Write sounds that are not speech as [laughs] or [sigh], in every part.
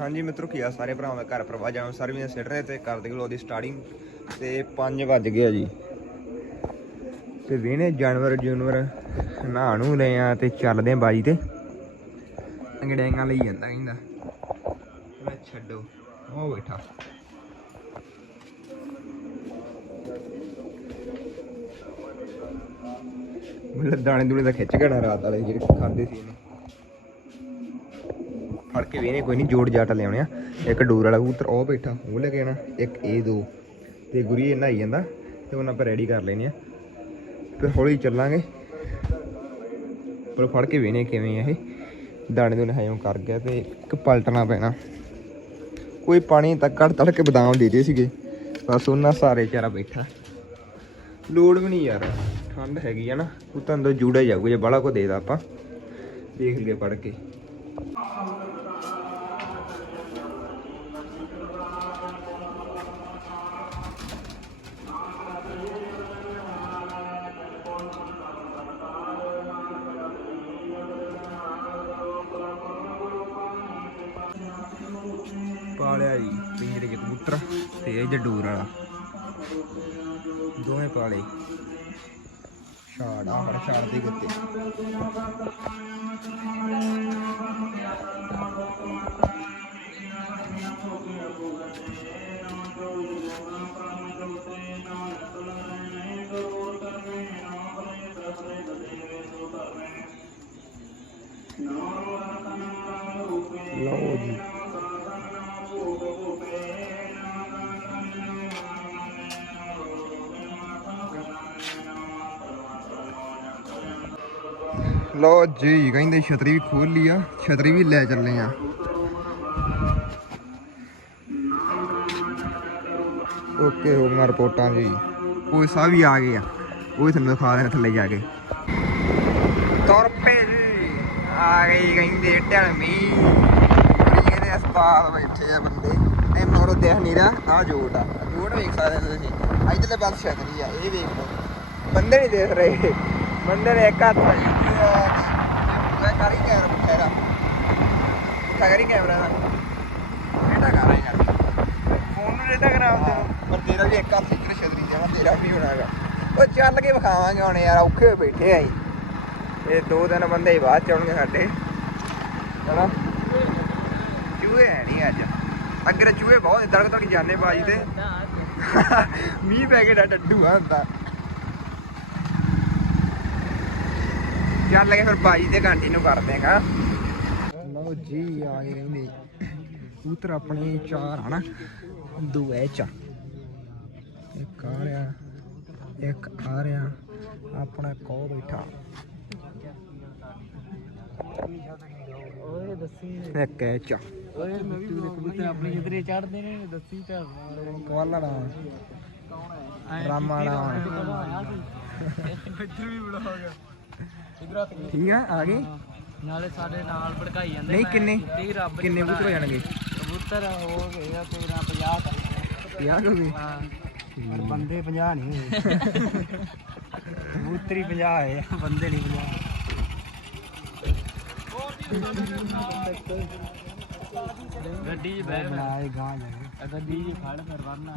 ਹਾਂਜੀ ਮਿੱਤਰੋ, ਕੀ ਆ ਸਾਰੇ ਭਰਾਵਾਂ ਦਾ? ਘਰ ਪਰਵਾ ਜਾਵਾਂ ਸਾਰੇ ਵੀ ਸਿੱਟ ਰਹੇ ਤੇ ਕਰਦੇ ਗਲੋ ਦੀ ਸਟਾਰਟਿੰਗ ਤੇ 5 ਵੱਜ ਗਿਆ ਜੀ। ਤੇ ਵੇਨੇ ਜਾਨਵਰ, ਜੂਨਵਰ, ਨਹਾ ਨੂੰ ਲਏ ਆ ਤੇ ਚੱਲਦੇ ਆ ਬਾਜੀ ਤੇ। ਅੰਗੜਿਆਂ ਲਈ ਜਾਂਦਾ ਕਹਿੰਦਾ। ਮੈਂ ਛੱਡੋ ਉਹ ਬੈਠਾ। ਮੈਨੂੰ ਦਾਣੇ ਦੂਣੇ ਦਾ ਖਿੱਚ ਘਣਾ ਰਾਤ ਵਾਲੇ ਜਿਹੜੇ ਖਾਂਦੇ ਸੀ। ਫੜ ਕੇ ਵੇਨੇ ਕੋਈ ਨਹੀਂ ਜੋੜ ਜਾਟ ਲਿਆਉਣੇ ਆ। ਇੱਕ ਡੋਰ ਵਾਲਾ ਕਬੂਤਰ, ਉਹ ਬੈਠਾ, ਉਹ ਲੈ ਕੇ ਆਣਾ ਇੱਕ ਇਹ ਦੋ। ਤੇ ਗੁਰੀ ਇਹ ਨਹਾਈ ਜਾਂਦਾ, ਤੇ ਉਹਨਾਂ ਆਪਾਂ ਰੈਡੀ ਕਰ ਲੈਨੇ ਆ। ਫਿਰ ਹੌਲੀ ਚੱਲਾਂਗੇ। ਪਰ ਫੜ ਕੇ ਵੇਨੇ ਕਿਵੇਂ ਆ ਇਹ। ਦਾਣੇ ਦੂਣੇ ਹਾਇਓ ਕਰ ਗਿਆ ਤੇ ਇੱਕ ਪਲਟਣਾ ਪੈਣਾ। ਕੋਈ ਪਾਣੀ ਤੱਕ ਕੱਢ ਤੜ ਕੇ ਬਦਾਮ ਦੇ ਦੇ ਸੀਗੇ। ਬਸ ਉਹਨਾਂ ਸਾਰੇ ਚਾਰਾ ਬੈਠਾ। ਲੋੜ ਵੀ ਨਹੀਂ ਯਾਰ, ਠੰਡ ਹੈਗੀ ਆ ਨਾ। ਉਹ ਤਾਂ ਅੰਦਰ ਜੂੜਾ ਜਾਊਗਾ, ਜੇ ਬਾਹਲਾ ਕੋ ਦੇਦਾ ਆਪਾਂ। ਦੇਖ ਲਈਏ ਪੜ ਕੇ। ਕਬੂਤਰ ਤੇ ਇਹ ਜਡੂਰ ਵਾਲਾ। ਦੋਵੇਂ ਪਾਲੇ। ਛਾੜ ਆ ਹਰ ਛਾੜ ਦੇ ਕੁੱਤੇ ਲਓ ਜੀ। ਲੋ ਜੀ ਕਹਿੰਦੇ ਛਤਰੀ ਵੀ ਖੋਲ ਲਈ ਆ, ਛਤਰੀ ਵੀ ਲੈ ਚੱਲੇ ਆ। ਓਕੇ, ਹੋ ਗਈਆਂ ਰਿਪੋਰਟਾਂ ਜੀ। ਉਹ ਸਭ ਵੀ ਆ ਗਏ ਆ, ਉਹ ਤੁਹਾਨੂੰ ਦਿਖਾ ਦੇਣਾ ਥੱਲੇ ਜਾ ਕੇ। ਤੁਰ ਪਏ ਜੀ। ਆ ਗਈ ਕਹਿੰਦੇ ਢਲਮੀ ਕੁੜੀਏ ਹਸਪਤਾਲ ਬੈਠੇ ਆ ਬੰਦੇ। ਇਹ ਮੋਰੋ ਦੇਖ ਨਹੀਂ ਰਾ ਆ ਜੋੜ ਆ। ਜੋੜ ਵੇਖ ਸਕਦੇ ਹੋ ਤੁਸੀਂ। ਇਧਰਲੇ ਪਾਸੇ ਛਤਰੀ ਆ, ਇਹ ਵੇਖ ਲਓ। ਬੰਦੇ ਨਹੀਂ ਦੇਖ ਰਹੇ। ਬੰਦੇ ਨੇ ਇੱਕ ਹੱਥ ਮੈਂ ਕਰੀ ਕੈਮਰਾ ਬਠੇਰਾ ਉੱਠਾ ਕਰੀ ਕੈਮਰਾ ਦਾ ਬੇਟਾ ਕਰ ਰਿਹਾ ਯਾਰ ਫੋਨ ਨੂੰ ਰੇਤਾ ਕਰਾ ਤੇ ਪਰ ਤੇਰਾ ਵੀ ਇੱਕ ਹੱਥ ਇੱਧਰ ਛਤਰੀ ਜਾਣਾ ਤੇਰਾ ਵੀ ਹੋਣਾਗਾ ਉਹ ਚੱਲ ਕੇ ਵਿਖਾਵਾਂਗੇ ਹੁਣ ਯਾਰ ਔਖੇ ਹੋਏ ਬੈਠੇ ਆਈ ਇਹ ਦੋ ਦਿਨ ਬੰਦੇ ਹੀ ਬਾਅਦ ਚ ਆਉਣਗੇ ਸਾਡੇ। ਚਲੋ ਚੂਹੇ ਹੈ ਨਹੀਂ ਅੱਜ। ਅੱਗੇ ਚੂਹੇ ਬਹੁਤ ਦਰਦ ਤੱਕ ਜਾਣੇ ਬਾਜੀ ਤੇ। ਮੀਂਹ ਪੈ ਕੇ ਡੱਡੂ ਆ ਹੁੰਦਾ ਚੱਲ ਲਗੇ ਫਿਰ ਬਾਜੀ ਤੇ ਕੰਟੀਨਿਊ ਕਰਦੇ ਹਾਂ ਲਓ ਜੀ ਆ ਗਏ ਕਹਿੰਦੇ ਕਬੂਤਰ ਆਪਣੇ ਚਾਰ ਹਨਾ ਦੋ ਐ ਚਾ ਇੱਕ ਆ ਰਿਹਾ ਇੱਕ ਆ ਰਿਹਾ ਆਪਣਾ ਕੋ ਬੈਠਾ। ਓਏ ਦੱਸੀ ਇੱਕ ਐ ਚਾ ਓਏ ਮੈਂ ਵੀ ਕਬੂਤਰ ਆਪਣੀ ਜਿੱਦਰੇ ਚੜਦੇ ਨੇ ਦੱਸੀ ਤਾਂ ਕਵਾਲਾ ਨਾ ਕੌਣ ਹੈ ਰਾਮਾ ਇੱਧਰ ਵੀ ਬੜਾ ਹੋ ਗਿਆ। ਇਧਰ ਠੀਕ ਆ ਆ ਗਏ? ਨਾਲੇ ਸਾਡੇ ਨਾਲ ਭੜਕਾਈ ਜਾਂਦੇ ਨਹੀਂ ਕਿੰਨੇ? ਕਿੰਨੇ ਕਬੂਤਰ ਹੋ ਜਾਣਗੇ? ਕਬੂਤਰ ਹੋ ਗਏ ਆ 13 50 50 ਹੋ ਗਏ? ਹਾਂ। ਪਰ ਬੰਦੇ 50 ਨਹੀਂ ਹੋਏ। ਕਬੂਤਰ ਹੀ 50 ਹੋਏ ਆ, ਬੰਦੇ ਨਹੀਂ 50 ਗੱਡੀ 'ਚ ਬਹਿ ਬਣਾਏ ਗਾਂ ਜਾ ਗੱਡੀ 'ਚ ਖੜ ਫਿਰ ਵਰਨਾ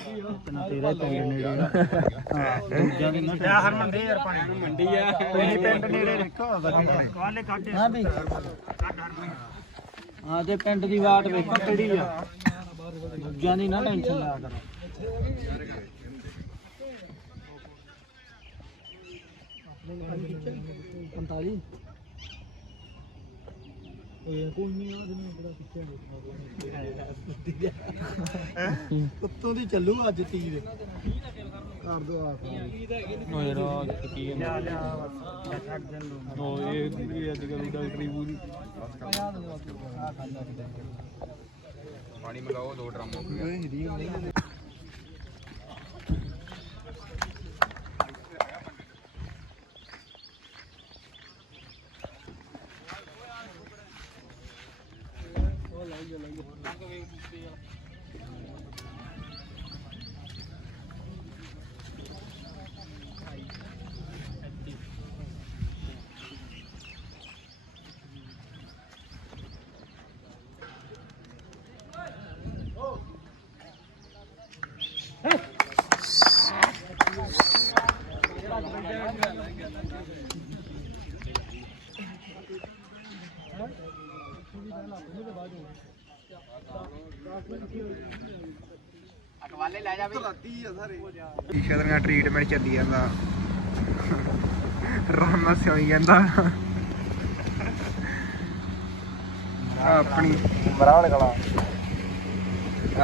ਆਪਣਾ ਤੇਰਾ ਪਿੰਡ ਨੇੜੇ ਨਾ ਹਾਂ ਦੂਜਾ ਵੀ ਨਾ ਆ ਹਰਮਨ ਦੇ ਯਾਰ ਪਾਣੀ ਨੂੰ ਮੰਡੀ ਆ ਇਹ ਪਿੰਡ ਨੇੜੇ ਰੱਖੋ ਕਾਲੇ ਕਾਟੇ ਹਾਂ ਵੀ ਹਾਂ ਤੇ ਪਿੰਡ ਦੀ ਬਾਟ ਵੇਖੋ ਕਿਹੜੀ ਆ ਦੂਜਾ ਦੀ ਨਾ ਟੈਨਸ਼ਨ ਲਿਆ ਕਰੋ ਆਪਣੇ 45 ਉੱਤੋਂ ਦੀ ਚੱਲੂ ਅੱਜ ਤੀਰ ਕਰ ਦੋ ਆਪ। ਓ ਯਾਰ ਕੀ ਲਿਆ ਓ ਇਹ ਇਹ ਅੱਜ ਕੱਲ ਡਾਕਟਰੀ ਪੂਰੀ ਪਾਣੀ ਮਿਲਾਓ ਦੋ ਡਰਮ ਹੋ ਗਏ। Mình cũng. ਸ਼ਦਰੀਆਂ ਟ੍ਰੀਟਮੈਂਟ ਚੱਲੀ ਜਾਂਦਾ। ਰਾਮਾ ਸਿਉਈ ਜਾਂਦਾ। ਆਪਣੀ ਮਰਾਲ ਕਲਾ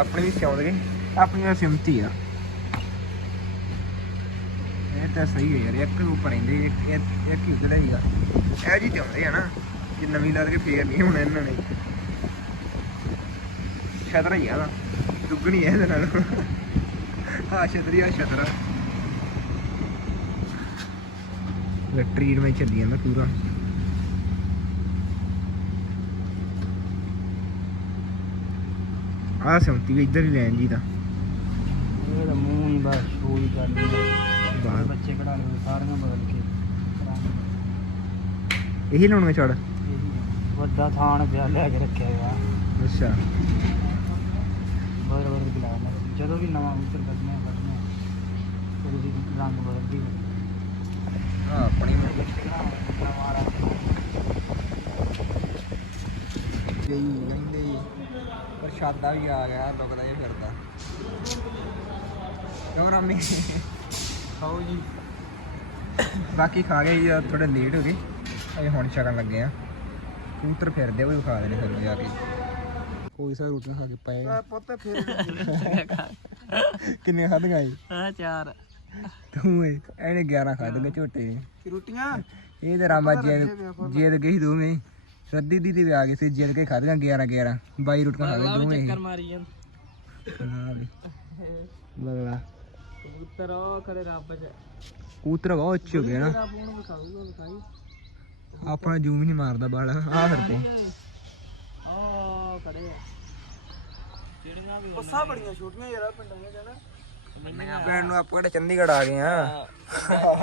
ਆਪਣੀ ਵੀ ਸਿਉਂਦੇ ਆਪਣੀ ਸਿਮਤੀ ਆ। ਇਹ ਤਾਂ ਸਹੀ ਹੈ ਯਾਰ ਇੱਕ ਉੱਪਰ ਰਹਿੰਦੇ ਇੱਕ ਇੱਕ ਹੀ ਉਧਰ ਹੀਗਾ ਇਹ ਜੀ ਤੇ ਆਉਂਦੇ ਆ ਨਾ ਜੇ ਨਵੀਂ ਲਾ ਕੇ ਫੇਰ ਨਹੀਂ ਹੁਣ ਇਹਨਾਂ ਨੇ। ਛਤਰਾ ਹੀ ਆ ਨਾ ਦੁੱਗਣੀ ਹੈ ਇਹਦੇ ਨਾਲ। ਹਾਂ ਛਤਰੀ। ਆ ਛਤਰਾ ਟ੍ਰੀਟਮੈਂਟ ਚੱਲੀ ਜਾਂਦਾ ਪੂਰਾ। ਆ ਸੰਤੀ ਵੀ ਇੱਧਰ ਹੀ ਲੈਣ ਜੀ ਤਾਂ। ਇਹ ਤਾਂ ਮੂੰਹ ਹੀ ਬਸ ਹੀ ਕਰਨੀ ਬਾਹਰ। ਬੱਚੇ ਕਢਾ ਲਏ ਸਾਰੀਆਂ ਬਦਲ ਕੇ। ਇਹੀ ਲਾਉਣਾ ਛੜ ਵੱਡਾ ਥਾਣ ਪਿਆ ਲਿਆ ਕੇ ਰੱਖਿਆ ਹੋਇਆ। ਅੱਛਾ। ਬਦਰ ਬਦਰ ਗਿਲਾਣਾ ਜਦੋਂ ਵੀ ਨਵਾਂ ਉੱਤਰ ਕੱਢਣਾ ਕੱਢਣਾ ਫਿਰ ਉਹਦੀ ਰੰਗ ਬਦਲਦੀ ਆਪਣੀ ਗਈ ਕਹਿੰਦੇ ਪ੍ਰਸ਼ਾਦਾ ਵੀ ਆ ਗਿਆ ਲੁਕਦਾ ਜਿਹਾ ਫਿਰਦਾ। ਕਿਉਂ ਰਾਮੀ? ਖਾਓ ਜੀ। ਬਾਕੀ ਖਾ ਗਏ ਜੀ ਥੋੜੇ ਲੇਟ ਹੋ ਗਏ। ਅਜੇ ਹੁਣ ਛਕਣ ਲੱਗੇ ਆ। ਕਬੂਤਰ ਫਿਰਦੇ ਉਹ ਵੀ ਖਾ ਲੈਣੇ ਫਿਰ ਜਾ ਕੇ। ਕੋਈ ਸਾ ਰੋਟੀਆਂ ਖਾ ਕੇ ਪਏ ਆ। ਪੁੱਤ ਫਿਰ ਕਿੰਨੇ ਖਾਧੀਆਂ ਏ ਆ ਚਾਰ। ਤੂੰ ਏ ਇਹਨੇ 11 ਖਾਧੀਆਂ ਝੋਟੇ ਨੇ ਰੋਟੀਆਂ? ਇਹ ਤੇ ਰਾਮਾ ਜੇਦ ਜੇਦ ਗਈ ਦੋਵੇਂ। ਰੱਦੀ ਦੀ ਤੇ ਵੀ ਆ ਗਏ ਸੀ ਜੇਦ ਕੇ ਖਾਧੀਆਂ 11 11 22 ਰੋਟੀਆਂ ਖਾ ਗਏ ਦੋਵੇਂ। ਇਹ। ਮਾਰੀ ਜਾਂ ਹਾਂ ਵੀ। ਬਗਲਾ। ਕਬੂਤਰ ਉਹ ਕਰੇ ਰੱਬ ਚ। ਕਬੂਤਰ ਬਹੁਤ ਉੱਚੇ ਹੋ ਗਏ ਨਾ। ਰੱਬ ਉਹਨੂੰ ਵਿਖਾਊਗਾ ਵਿਖਾਈ। ਆਪਣਾ ਜੂਮ ਹੀ ਨਹੀਂ ਮਾਰਦਾ ਬਾਲ ਆ ਖੜੇ ਆ ਜਿਹੜੀਆਂ ਵੀ ਬੱਸਾਂ ਬੜੀਆਂ ਛੋਟੀਆਂ ਯਾਰ ਪਿੰਡਾਂ ਦੇ ਜਾਣਾ ਭੈਣ ਨੂੰ ਆਪਾਂ ਕਿਹੜੇ ਚੰਡੀਗੜ੍ਹ ਆ ਗਏ ਆ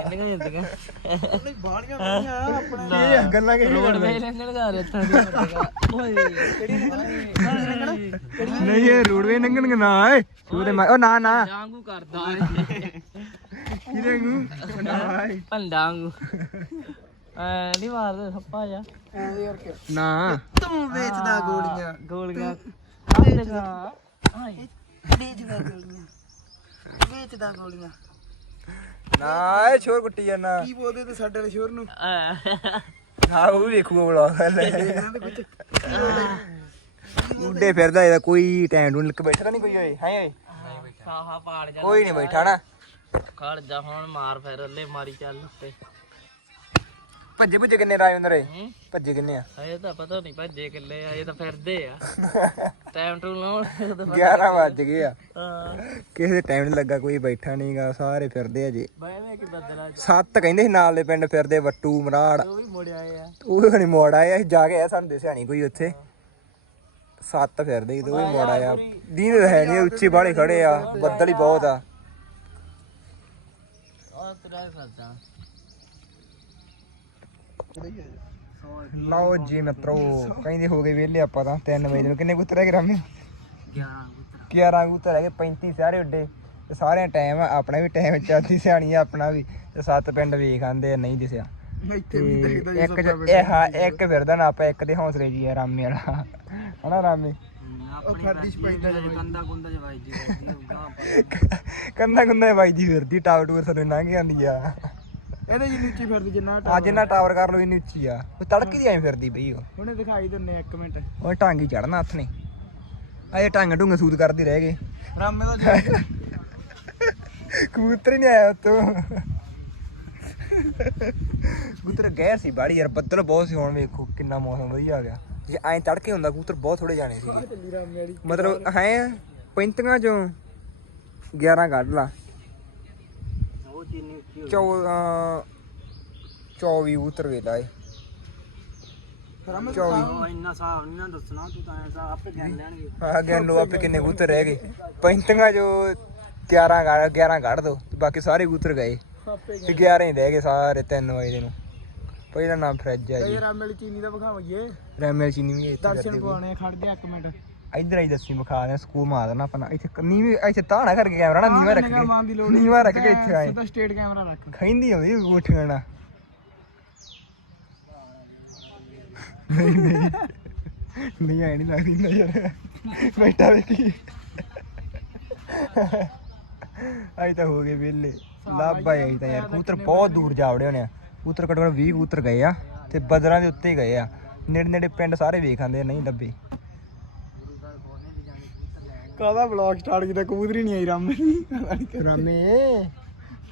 ਕਿੰਨੀਆਂ ਜਾਂਦੀਆਂ? ਨਹੀਂ ਬਾਹਲੀਆਂ ਬੜੀਆਂ ਆਪਣੇ ਇਹ ਗੱਲਾਂ ਕਿ ਰੋਡ ਵੇ ਲੰਘਣ ਦਾ ਰੇਤਾਂ ਦੀ ਓਏ ਕਿਹੜੀ ਲੰਘਣਾ ਨਹੀਂ ਇਹ ਰੋਡਵੇ ਲੰਘਣਗੇ ਨਾ ਏ ਉਹਦੇ ਉਹ ਨਾ ਨਾ। ਡਾਂਗੂ ਕਰਦਾ। ਕਿਹਦੇ ਨੂੰ ਨਾ ਏ ਭੰਡਾ ਵਾਂਗੂ। ਐ ਨਹੀਂ ਮਾਰਦੇ ਸੱਪਾ ਜਾ। ਨਾ। ਤੂੰ ਵੇਚਦਾ ਗੋਲੀਆਂ। ਗੋਲੀਆਂ। ਖਾਂਦੇਗਾ ਹਾਏ ਵੇਚਦਾ। ਗੋਲੀਆਂ। ਵੇਚਦਾ ਗੋਲੀਆਂ। ਨਾ ਏ ਛੋਰ ਕੁੱਟੀ ਜਾਣਾ ਕੀ ਬੋਲਦੇ ਤੇ ਸਾਡੇ ਵਾਲੇ ਸ਼ੋਰ ਨੂੰ? ਹਾਂ। ਉਹ ਵੀ ਵੇਖੂਗਾ ਬਲੌਗ ਉੱਡੇ ਫਿਰਦਾ ਇਹਦਾ ਕੋਈ ਟਾਈਮ ਨੂੰ ਬੈਠਾ ਨਹੀਂ ਕੋਈ ਓਏ। ਹੈ ਓਏ? ਸਾਹਾ ਪਾੜ ਜਾ। ਕੋਈ ਨਹੀਂ ਬੈਠਾ ਨਾ। ਖੜ ਜਾ ਹੁਣ ਮਾਰ ਫਿਰ ਅੱਲੇ ਮਾਰੀ ਚੱਲ ਤੇ ਭੱਜੇ ਭੁੱਜੇ ਕਿੰਨੇ ਰਾਜਵਿੰਦਰ ਏ ਹੂੰ? ਭੱਜੇ ਕਿੰਨੇ ਆ? ਇਹ ਤਾਂ ਪਤਾ ਨਹੀਂ ਭੱਜੇ ਕਿੱਲੇ ਆ ਇਹ ਤਾਂ ਫਿਰਦੇ ਆ। [laughs] ਟਾਈਮ ਟੂ ਲਾਉਣ ਇਹ ਤਾਂ 11 ਵੱਜ ਗਏ ਆ। ਹਾਂ। ਕਿਸੇ ਦੇ ਟਾਈਮ ਨਹੀਂ ਲੱਗਾ ਕੋਈ ਬੈਠਾ ਨਹੀਂਗਾ ਸਾਰੇ ਫਿਰਦੇ ਆ ਜੀ। ਬਾਏ ਕਿ ਬੱਦਲਾ ਸੱਤ ਕਹਿੰਦੇ ਸੀ ਨਾਲ ਦੇ ਪਿੰਡ ਫਿਰਦੇ ਵੱਟੂ ਮਰਾੜ। ਉਹ ਵੀ ਮੁੜ ਆਏ ਆ। ਉਹ ਵੀ ਹਣੀ ਮੋੜ ਆਇਆ ਅਸੀਂ ਜਾ ਕੇ ਆਇਆ ਸਾਨੂੰ ਦਿਸਿਆ ਨਹੀਂ ਕੋਈ ਉੱਥੇ। ਸੱਤ ਫਿਰਦੇ ਸੀ ਤੇ ਉਹ ਵੀ ਮੋੜ ਆਇਆ। ਦੀਨ ਹੈ ਨਹੀਂ ਉੱਚੇ ਬਾਹਲੇ ਖੜੇ ਆ ਬੱਦਲ ਹੀ ਬਹੁਤ ਆ। ਉਹ ਤੇਰਾ ਲਓ ਜੀ ਮਿੱਤਰੋ ਕਹਿੰਦੇ ਹੋ ਗਏ ਵਿਹਲੇ ਆਪਾਂ ਤਾਂ 3 ਵਜੇ ਨੂੰ। ਕਿੰਨੇ ਕੁੱਤਰ ਹੈਗੇ ਰਾਮੇ? 11 ਉਤਰਾ 11 ਕਬੂਤਰ ਹੈਗੇ 35 ਸਾਰੇ ਉੱਡੇ। ਤੇ ਸਾਰਿਆਂ ਟਾਈਮ ਆਪਣਾ ਵੀ ਟਾਈਮ ਚਾਦੀ ਸਿਆਣੀ ਆ ਆਪਣਾ ਵੀ। ਤੇ ਸੱਤ ਪਿੰਡ ਵੇਖ ਆਂਦੇ ਨਹੀਂ ਦਿਸਿਆ। ਇੱਕ ਇਹ ਹਾਂ ਇੱਕ ਫਿਰਦਾ ਨਾ ਆਪਾਂ ਇੱਕ ਦੇ ਹੌਸਲੇ ਜੀ ਆ ਰਾਮੇ ਵਾਲਾ। ਹਨਾ ਰਾਮੇ? ਕੰਦਾ ਕੁੰਦਾ ਜਵਾਈ ਜੀ ਗਾਂ ਕੰਦਾ ਕੰਦਾ ਵੱਜਦੀ ਫਿਰਦੀ ਟਾਵਰ ਟੂਰ ਸਾਨੂੰ ਲੰਘ ਜਾਂਦੀ ਆ। ਇਹਦੇ ਜਿੰਨੀ ਉੱਚੀ ਫਿਰਦੀ ਜਿੰਨਾ ਅੱਜ ਇਹਨਾਂ ਟਾਵਰ ਕਰ ਲੋ ਇੰਨੀ ਉੱਚੀ ਆ। ਉਹ ਤੜਕੀ ਦੀ ਐਂ ਫਿਰਦੀ ਬਈ ਉਹ। ਹੁਣੇ ਦਿਖਾਈ ਦਿੰਨੇ ਇੱਕ ਮਿੰਟ। ਉਹ ਟਾਂਗੀ ਚੜਨਾ ਹੱਥ ਨੇ। ਅਜੇ ਟਾਂਗ ਢੁੰਗ ਸੂਤ ਕਰਦੀ ਰਹਿ ਗਏ। ਰਾਮੇ ਦਾ ਕਬੂਤਰ ਹੀ ਨਹੀਂ ਆਇਆ ਤੂੰ ਕਬੂਤਰ ਗੈਰ ਸੀ ਬਾੜੀ ਯਾਰ ਬੱਦਲ ਬਹੁਤ ਸੀ ਹੁਣ ਵੇਖੋ ਕਿੰਨਾ ਮੌਸਮ ਵਧੀਆ ਆ ਗਿਆ। ਜੇ ਐਂ ਤੜਕੇ ਹੁੰਦਾ ਕਬੂਤਰ ਬਹੁਤ ਥੋੜੇ ਜਾਣੇ ਸੀਗੇ। ਚੱਲੀ ਰਾਮੇ ਵਾਲੀ। ਮਤਲਬ ਹੈ 35 ਚੋਂ 11 ਕੱਢ ਲਾ। ਚੀਨੀ ਉੱਚੀ ਚੌ 24 ਕਬੂਤਰ ਵੇਲਾ ਏ ਰਾਮੇ ਚੌਵੀ। ਉਹ ਇੰਨਾ ਸਾਫ਼ ਨਹੀਂ ਨਾ ਦੱਸਣਾ ਤੂੰ ਤਾਂ ਐਸਾ ਆਪੇ ਗਿਣ ਲੈਣਗੇ। ਆ ਗਿਆ ਲੋ ਆਪੇ ਕਿੰਨੇ ਕਬੂਤਰ ਰਹਿ ਗਏ। 35 ਚੋਂ 11 ਕੱਢ 11 ਕੱਢ ਦੋ ਤੇ ਬਾਕੀ ਸਾਰੇ ਕਬੂਤਰ ਗਏ। ਤੇ 11 ਹੀ ਰਹਿ ਗਏ ਸਾਰੇ 3 ਵਜੇ ਨੂੰ। ਪਹਿਲਾ ਨਾਮ ਫਰਿੱਜ ਆ ਜੀ। ਰਾਮੇ ਵਾਲੀ ਚੀਨੀ ਦਾ ਵਿਖਾਵਾਂਗੇ। ਰੈਮਲ ਚੀਨੀ ਵੀ ਇੱਥੇ ਦਰਸ਼ਨ। ਪਵਾਣੇ ਖੜ ਗਿਆ ਇੱਕ ਮਿੰਟ। ਇੱਧਰ ਆਈ ਦੱਸੀ ਵਿਖਾ ਦੇ ਸਕੂਲ ਮਾਰ ਦੇਣਾ ਆਪਣਾ ਇੱਥੇ ਨੀਵੇਂ ਇੱਥੇ ਤਾਣਾ ਕਰਕੇ ਕੈਮਰਾ ਨਾ ਨੀਵਾ ਰੱਖ ਕੇ ਨੀਵਾ ਰੱਖ ਕੇ ਇੱਥੇ ਆਏ। ਸਿੱਧਾ ਸਟੇਟ ਕੈਮਰਾ ਰੱਖ। ਖੈਂਦੀ ਆਉਂਦੀ ਗੋਠੀਆਂ ਨਾਲ। ਨਹੀਂ ਨਹੀਂ। ਨਹੀਂ ਆਈ ਨਹੀਂ ਲੱਗਦੀ ਨਜ਼ਰ। ਬੈਠਾ ਵੇਖੀ। ਆਈ ਤਾਂ ਹੋ ਗਏ ਵਿਹਲੇ। ਲੱਭ ਆਈ ਤਾਂ ਯਾਰ ਕਬੂਤਰ ਬਹੁਤ ਦੂਰ ਜਾ ਵੜੇ ਹੋਣੇ ਆ। ਕਬੂਤਰ ਘੱਟੋ ਘੱਟ 20 ਕਬੂਤਰ ਗਏ ਆ ਤੇ ਬਦਰਾਂ ਦੇ ਉੱਤੇ ਗਏ ਆ। ਨੇੜੇ ਨੇੜੇ ਪਿੰਡ ਸਾਰੇ ਵੇਖ ਆਂਦੇ ਆ, ਨਹੀਂ ਲੱਭੇ ਕਾਹਦਾ ਵਲੌਗ ਸਟਾਰਟ ਕੀਤਾ? ਕਬੂਤਰੀ ਨਹੀਂ ਆਈ ਰਾਮੇ ਦੀ। ਰਾਮੇ।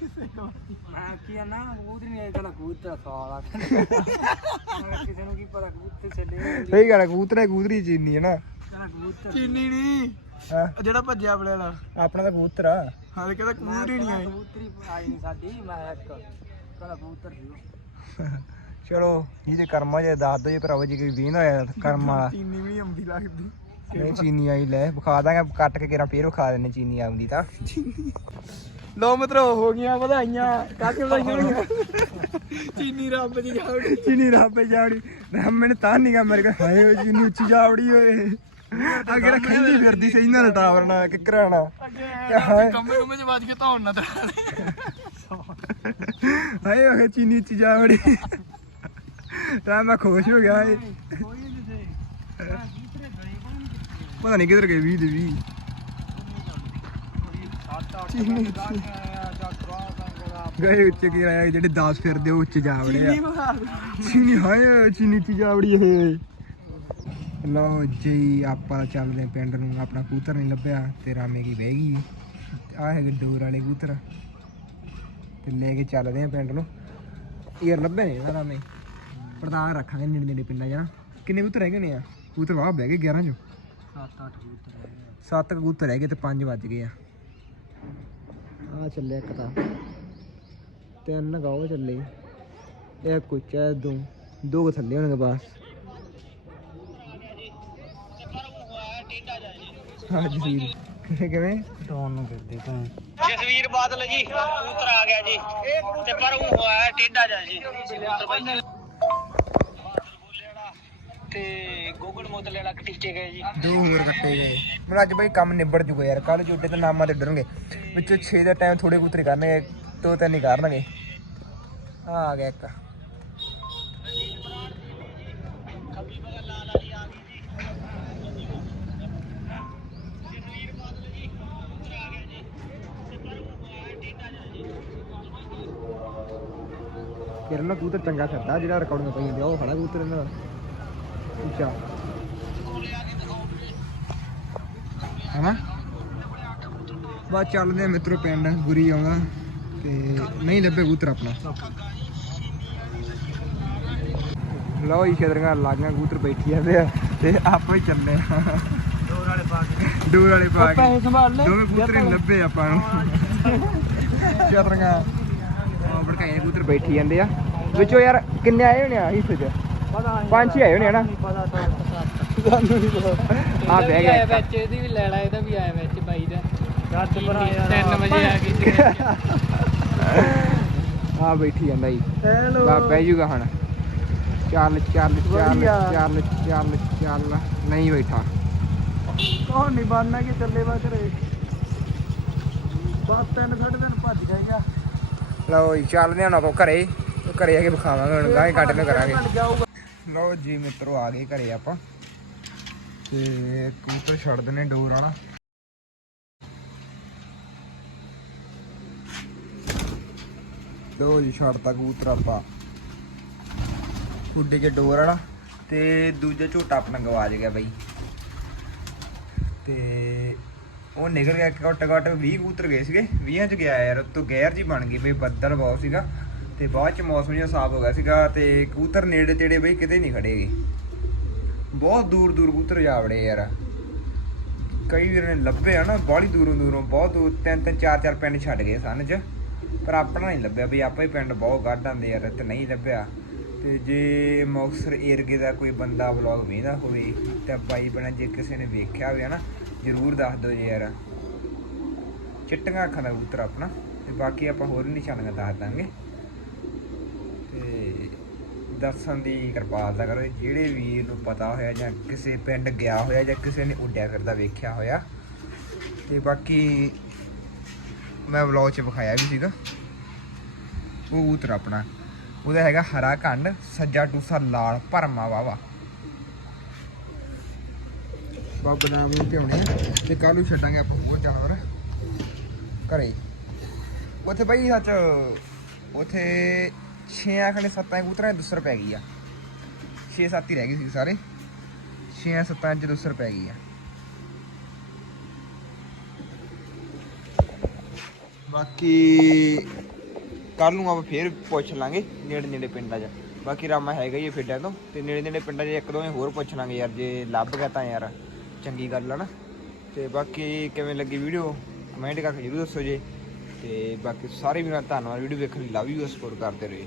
ਮੈਂ ਕੀ ਆ ਨਾ ਕਬੂਤਰੀ ਨਹੀਂ ਆਈ ਤਾਂ ਕਬੂਤਰ ਸਾਲਾ। ਕਿਸੇ ਨੂੰ ਕੀ ਪਤਾ ਕਬੂਤਰ ਚੱਲੇ ਸਹੀ ਗੱਲ ਕਬੂਤਰ ਹੈ ਕਬੂਤਰੀ ਚੀਨੀ ਹੈ ਨਾ। ਕਹਿੰਦਾ ਕਬੂਤਰ ਚੀਨੀ ਨਹੀਂ। ਜਿਹੜਾ ਭੱਜਿਆ ਆਪਣੇ ਵਾਲਾ। ਆਪਣਾ ਤਾਂ ਕਬੂਤਰ ਆ। ਹਾਂ ਤੇ ਕਹਿੰਦਾ ਕਬੂਤਰੀ ਨਹੀਂ ਆਈ। ਕਬੂਤਰੀ ਆਈ ਨਹੀਂ ਸਾਡੀ ਮੈਂ ਇੱਕ ਕਹਿੰਦਾ ਕਬੂਤਰ ਸੀ ਚਲੋ ਜਿਹਦੇ ਕਰਮਾਂ 'ਚ ਦੱਸ ਦਿਓ ਜੇ ਭਰਾਵਾ ਜੀ ਕੋਈ ਵੀਨ ਹੋਇਆ ਕਰਮ ਵਾਲਾ। ਚੀਨੀ ਵੀ ਨਹੀਂ ਆਉਂਦੀ ਲੱਗਦੀ। ਨਹੀਂ ਚੀਨੀ ਆਈ ਲੈ ਵਿਖਾ ਦਾਂਗੇ ਕੱਟ ਕੇ ਕਿਰਾਂ ਫੇਰ ਵਿਖਾ ਦਿੰਨੇ ਚੀਨੀ ਆਉਂਦੀ ਤਾਂ। ਲੋ ਮਿੱਤਰੋ ਹੋ ਗਈਆਂ ਵਧਾਈਆਂ ਕਾਕੇ ਵਧਾਈਆਂ ਹੋਣਗੀਆਂ ਚੀਨੀ ਰੱਬ ਦੀ ਜਾਵੜੀ। ਚੀਨੀ ਰੱਬੇ ਜਾਵੜੀ। ਰਾਮੇ ਨੇ ਤਾਂ ਨਹੀਂ ਗਾ ਮੇਰੇ ਕੋਲ ਹਾਏ ਓਏ ਚੀਨੀ ਉੱਚੀ ਜਾਵੜੀ ਓਏ। ਅੱਗੇ ਰੱਖੀ ਫਿਰਦੀ ਸਹੀ ਨਾਲ ਟਾਵਰ ਨਾਲ ਕਿਕਰਾਣਾ ਕੰਮੇ ਕੰਮੇ ਚ ਵੱਜ ਕੇ ਧੌਣ ਨਾ ਦਰਾ ਹਾਏ ਓਏ ਚੀਨੀ ਉੱਚੀ ਜਾਵੜੀ। ਤਾਂ ਮੈਂ ਖੁਸ਼ ਹੋ ਗਿਆ ਏ ਕੋਈ ਨਹੀਂ ਤੇ ਪਤਾ ਨਹੀਂ ਕਿੱਧਰ ਗਏ 20 ਦੇ 20 ਚੀਨੀ ਗਏ ਉੱਚੇ ਕੀ ਆਇਆ ਜਿਹੜੇ 10 ਫਿਰਦੇ ਉਹ ਉੱਚੇ ਜਾਵੜੇ ਆ। ਚੀਨੀ ਹਾਏ ਚੀਨੀ ਚ ਜਾਵੜੀ ਇਹ। ਲਓ ਜੀ ਆਪਾਂ ਚੱਲਦੇ ਹਾਂ ਪਿੰਡ ਨੂੰ। ਆਪਣਾ ਕੂਤਰ ਨਹੀਂ ਲੱਭਿਆ ਤੇ ਰਾਮੇ ਕੀ ਬਹਿ ਗਈ। ਆ ਹੈਗੇ ਡੋਰ ਵਾਲੇ ਕੂਤਰ ਤੇ ਲੈ ਕੇ ਚੱਲਦੇ ਹਾਂ ਪਿੰਡ ਨੂੰ। ਯਾਰ ਲੱਭੇ ਨਹੀਂ ਨਾ ਰਾਮੇ। ਪ੍ਰਧਾਨ ਰੱਖਾਂਗੇ ਨੇੜੇ ਨੇੜੇ ਪਿੰਡਾਂ ਜਾਂ ਕਿੰਨੇ ਕੂਤਰ ਰਹਿ ਗਏ ਨੇ ਆ? ਕੂਤਰ ਵਾਹ ਬਹਿ ਗਏ 11 ਚੋਂ। 7-8 ਕਬੂਤਰ ਸੱਤ ਕਬੂਤਰ ਰਹਿ ਗਏ ਤੇ 5 ਵੱਜ ਗਏ ਆ। ਆ ਚੱਲੇ ਇੱਕ ਤਾਂ। ਤਿੰਨ ਗਾਉ ਚੱਲੇ। ਇੱਕ ਕੁਚਾ ਦੋ ਦੋ ਕੁ ਥੱਲੇ ਹੋਣਗੇ ਬਸ। ਹਾਂ ਜੀ ਕਿਵੇਂ? ਕਿਵੇਂ ਟੌਨ ਨੂੰ ਕਰਦੇ ਤੂੰ ਜਸਵੀਰ ਬਾਦਲ ਜੀ ਕਬੂਤਰ ਆ ਗਿਆ ਜੀ। ਤੇ ਪਰ ਉਹ ਹੋਇਆ ਟੇਡਾ ਜਾ ਜੀ। ਤੇ ਗੋਗਲ ਮੋਤਲੇ ਵਾਲਾ ਟੀਚੇ ਗਏ ਜੀ। ਦੋ ਹੋਰ ਕੱਟੇ ਗਏ। ਹੁਣ ਅੱਜ ਬਈ ਕੰਮ ਨਿਬੜ ਜੂਗਾ ਯਾਰ ਕੱਲ ਜੋਡੇ ਤੇ ਨਾਮਾਂ ਤੇ ਡਰਨਗੇ। ਵਿੱਚੋਂ 6 ਦਾ ਟਾਈਮ ਥੋੜੇ ਕਬੂਤਰ ਕਰਨਗੇ ਦੋ ਤਿੰਨ ਹੀ ਕਰਨਗੇ। ਆ ਆ ਗਿਆ ਇੱਕ। ਯਾਰ ਨਾ ਕਬੂਤਰ ਚੰਗਾ ਫਿਰਦਾ ਜਿਹੜਾ ਰਿਕਾਰਡਿੰਗ ਪਈ ਜਾਂਦੀ ਆ, ਉਹ ਖੜਾ ਕਬੂਤਰ ਇਹਨਾਂ ਦਾ। ਉੱਚਾ ਹਨਾ? ਬਾ ਚੱਲਦੇ ਆ ਮਿੱਤਰੋ ਪਿੰਡ ਗੁਰੀ ਆਉਂਦਾ ਤੇ ਨਹੀਂ ਲੱਭੇ ਕਬੂਤਰ ਆਪਣਾ। ਲਓ ਜੀ ਛੇਦਰੀਆਂ ਲਾਗਾਂ ਕਬੂਤਰ ਬੈਠੀ ਜਾਂਦੇ ਆ ਤੇ ਆਪਾਂ ਹੀ ਚੱਲੇ ਆ। ਡੋਰ ਵਾਲੇ ਪਾ ਕੇ। ਡੋਰ ਵਾਲੇ ਪਾ ਕੇ ਪੈਸੇ ਸੰਭਾਲ ਲੈ ਦੋਵੇਂ ਕਬੂਤਰ ਹੀ ਨੀ ਲੱਭੇ ਆਪਾਂ ਨੂੰ। ਛੇਦਰੀਆਂ ਆ ਕਬੂਤਰ ਬੈਠੀ ਜਾਂਦੇ ਆ। ਵਿੱਚੋਂ ਯਾਰ ਕਿੰਨੇ ਆਏ ਹੋਣੇ ਆ ਹਿੱਸੇ 'ਚ? ਪਤਾ ਪੰਜ ਛੇ ਆਏ ਹੋਣੇ ਨਾ। ਸਾਨੂੰ ਨਹੀਂ ਪਤਾ ਆ ਬਹਿ ਗਿਆ। ਵਿੱਚ ਇਹਦੀ ਵੀ ਲੈਣਾ ਇਹਦਾ ਵੀ ਆਇਆ ਵਿੱਚ ਬਾਈ ਦਾ। ਰੱਜ ਭਰਾ ਯਾਰ 3 ਵਜੇ ਆ ਗਈ [laughs] ਆ ਬੈਠੀ ਜਾਂਦਾ ਜੀ ਹੈਲੋ। ਬਾ ਬਹਿ ਜੂਗਾ ਹੁਣ। ਚੱਲ ਚੱਲ ਚੱਲ। ਚੱਲ ਚੱਲ ਚੱਲ। ਨਹੀਂ ਬੈਠਾ। ਕੌਣ ਨਹੀਂ ਬਣਨਾ ਕਿ ਚੱਲੇ ਵਾ ਘਰੇ। ਬਸ ਤਿੰਨ ਸਾਢੇ ਤਿੰਨ ਭੱਜ ਗਿਆ ਲਓ ਜੀ ਚੱਲਦੇ ਹਾਂ ਹੁਣ ਆਪਾਂ ਘਰੇ। ਘਰੇ ਆ ਕੇ ਵਿਖਾਵਾਂਗੇ ਹੁਣ ਗਾਂ ਕੱਟ ਨੂੰ ਕਰਾਂਗੇ। ਲਓ ਜੀ ਮਿੱਤਰੋ, ਆ ਗਏ ਘਰੇ ਆਪਾਂ। ਤੇ ਕਬੂਤਰ ਛੱਡ ਦਨੇ ਡੋਰ ਵਾਲਾ ਲਓ ਜੀ, ਛੱਡਤਾ ਕਬੂਤਰ ਆਪਾਂ। ਉੱਡੇ ਕੇ ਡੋਰ ਵਾਲਾ ਤੇ ਦੂਜਾ ਝੋਟਾ ਆਪਣਾ ਗਵਾਚ ਗਿਆ ਬਈ। ਤੇ ਉਹ ਨਿਕਲ ਗਿਆ ਘੱਟ ਘੱਟ 20 ਕਬੂਤਰ ਗਏ ਸੀਗੇ। 20 ਚ ਗਿਆ ਯਾਰ ਉਤੋਂ ਗੈਰ ਜੀ ਬਣ ਗਈ ਬਈ, ਬੱਦਲ ਬਹੁਤ ਸੀਗਾ। ਤੇ ਬਾਅਦ ਚ ਮੌਸਮ ਜਿਹਾ ਸਾਫ਼ ਹੋ ਗਿਆ ਸੀਗਾ ਤੇ ਕਬੂਤਰ ਨੇੜੇ ਤੇੜੇ ਬਈ ਕਿਤੇ ਨਹੀਂ ਖੜੇਗੇ ਬਹੁਤ ਦੂਰ ਦੂਰ ਕਬੂਤਰ ਜਾ ਵੜੇ ਯਾਰ। ਕਈ ਵੀਰ ਨੇ ਲੱਭੇ ਆ ਨਾ, ਬਾਹਲੀ ਦੂਰੋਂ ਦੂਰੋਂ, ਬਹੁਤ ਦੂਰ, ਤਿੰਨ ਤਿੰਨ, ਚਾਰ ਚਾਰ ਪਿੰਡ ਛੱਡ ਗਏ ਸਨ ਚ। ਪਰ ਆਪਣਾ ਨਹੀਂ ਲੱਭਿਆ ਵੀ ਆਪਾਂ ਹੀ ਪਿੰਡ ਬਹੁਤ ਕੱਢ ਆਂਦੇ ਯਾਰ, ਤੇ ਨਹੀਂ ਲੱਭਿਆ। ਤੇ ਜੇ ਮੁਕਤਸਰ ਏਰਗੇ ਦਾ ਕੋਈ ਬੰਦਾ ਵਲੌਗ ਵੇਖਦਾ ਹੋਵੇ, ਤਾਂ ਬਾਈ ਬਣਾ ਜੇ ਕਿਸੇ ਨੇ ਵੇਖਿਆ ਹੋਵੇ ਨਾ ਜਰੂਰ ਦੱਸ ਦਿਓ ਜੀ ਯਾਰ। ਚਿੱਟੀਆਂ ਅੱਖਾਂ ਦਾ ਕਬੂਤਰ ਆਪਣਾ, ਤੇ ਬਾਕੀ ਆਪਾਂ ਹੋਰ ਵੀ ਨਿਸ਼ਾਨੀਆਂ ਦੱਸ ਦਾਂਗੇ। ਦਰਸਨ ਦੀ ਕਿਰਪਾਲਤਾ ਕਰੋ। ਜਿਹੜੇ ਵੀਰ ਨੂੰ ਪਤਾ ਹੋਇਆ ਜਾਂ ਕਿਸੇ ਪਿੰਡ ਗਿਆ ਹੋਇਆ ਜਾਂ ਕਿਸੇ ਨੇ ਉੱਡਿਆ ਫਿਰਦਾ ਵੇਖਿਆ ਹੋਇਆ, ਤੇ ਬਾਕੀ ਮੈਂ ਵਲੌਗ 'ਚ ਵਿਖਾਇਆ ਵੀ ਸੀਗਾ। ਉਹ ਕਬੂਤਰ ਆਪਣਾ। ਉਹਦਾ ਹੈਗਾ ਹਰਾ ਕੰਡ, ਸੱਜਾ ਟੂਸਾ ਲਾਲ ਭਰਮਾ ਵਾਵਾ ਬਾਬਾ ਨਾਮ ਨੂੰ ਪਿਉਣੇ ਤੇ ਕੱਲ ਨੂੰ ਛੱਡਾਂਗੇ ਆਪਾਂ ਹੋਰ ਜਾਨਵਰ ਘਰੇ। ਉੱਥੇ ਬਾਈ ਸੱਚ, ਉੱਥੇ 6 ਖਣੇ 7 ਕਬੂਤਰਾਂ ਦੀ ਦੁਸਰ ਪੈ ਗਈ ਆ। 6 7 ਹੀ ਰਹਿ ਗਏ ਸੀ ਸਾਰੇ। 6 7 ਚ ਦੁਸਰ ਪੈ ਗਈ ਆ। ਬਾਕੀ ਕੱਲ ਨੂੰ ਆਪਾਂ ਫੇਰ ਪੁੱਛ ਲਾਂਗੇ ਨੇੜੇ ਨੇੜੇ ਪਿੰਡਾਂ 'ਚ। ਬਾਕੀ ਰਾਮਾ ਹੈਗਾ ਹੀ ਆ ਤੋਂ, ਤੇ ਨੇੜੇ ਨੇੜੇ ਪਿੰਡਾਂ 'ਚ ਇੱਕ ਦੋਵੇਂ ਹੋਰ ਪੁੱਛ ਲਾਂਗੇ ਯਾਰ, ਜੇ ਲੱਭ ਗਿਆ ਤਾਂ ਯਾਰ। ਚੰਗੀ ਗੱਲ ਆ ਨਾ। ਤੇ ਬਾਕੀ ਕਿਵੇਂ ਲੱਗੀ ਵੀਡੀਓ ਕਮੈਂਟ ਕਰਕੇ ਜਰੂਰ ਦੱਸੋ ਜੇ। ਤੇ ਬਾਕੀ ਸਾਰੇ ਵੀਰਾਂ ਧੰਨਵਾਦ। ਵੀਡੀਓ ਵੇਖਣ ਲਈ ਲਵ ਯੂ ਸਪੋਰਟ ਕਰਦੇ ਰਹੇ।